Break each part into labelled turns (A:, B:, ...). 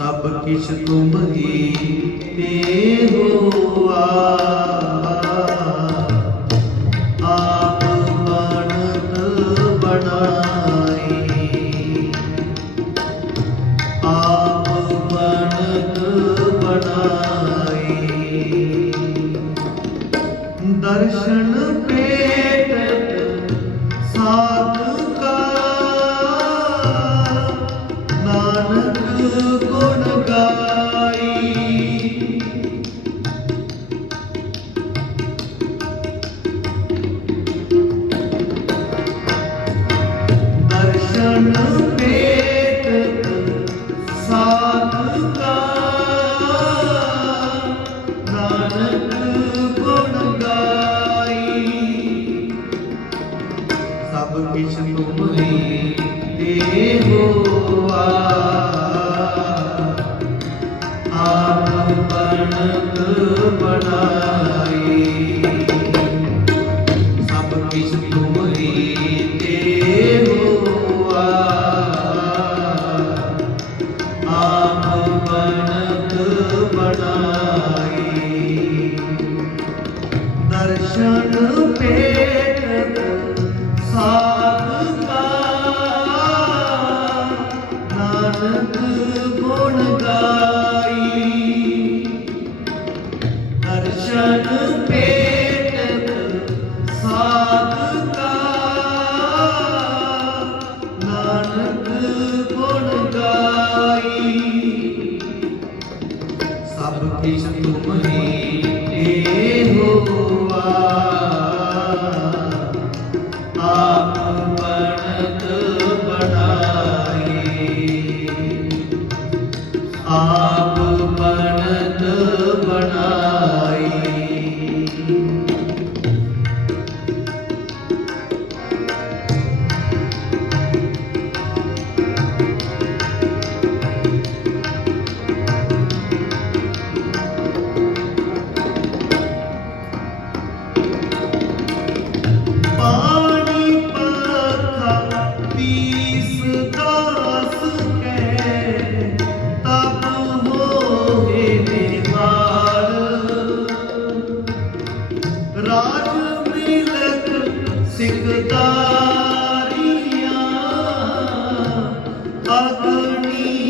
A: ਸਭ ਕਿਛ ਤੁਮ ਹੀ ਤੇ ਹੋਆ Jana. Agni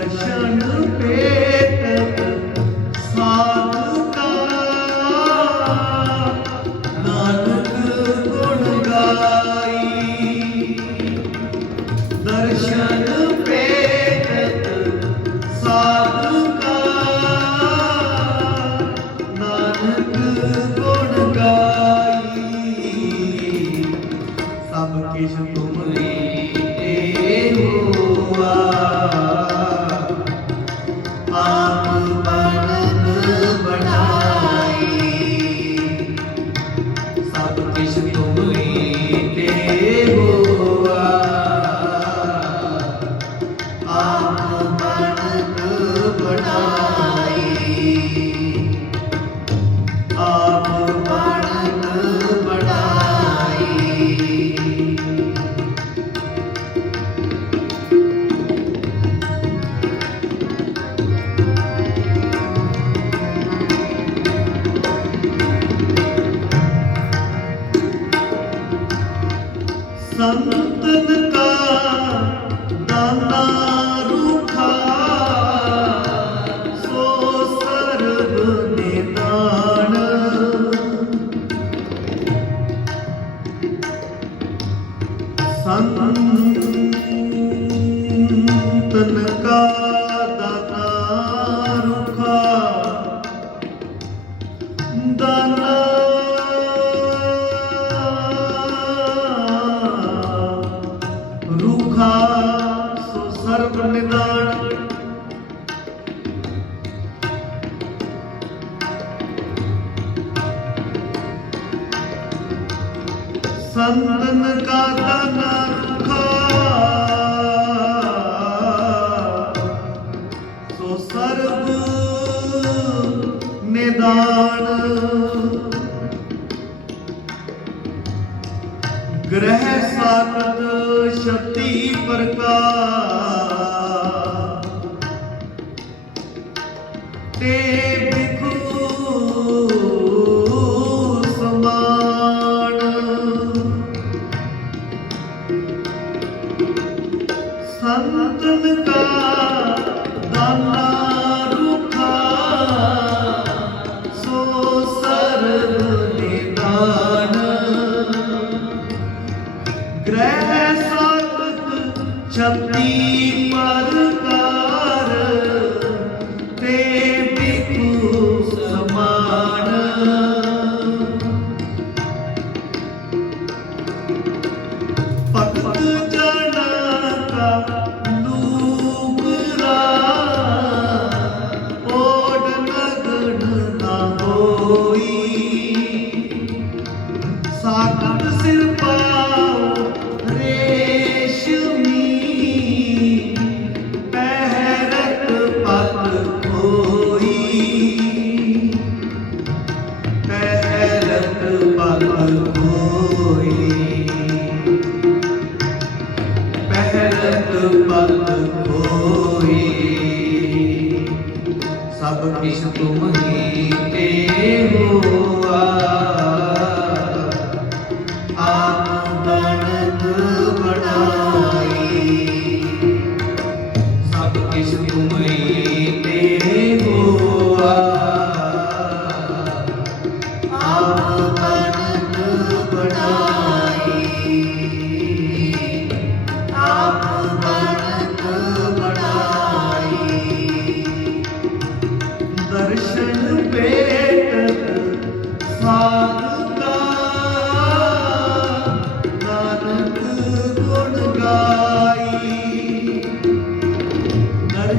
A: i'm a darshan ਸੰਤਨ ਛੱਤੀ ਪਰ सब किस तुम ही पे हो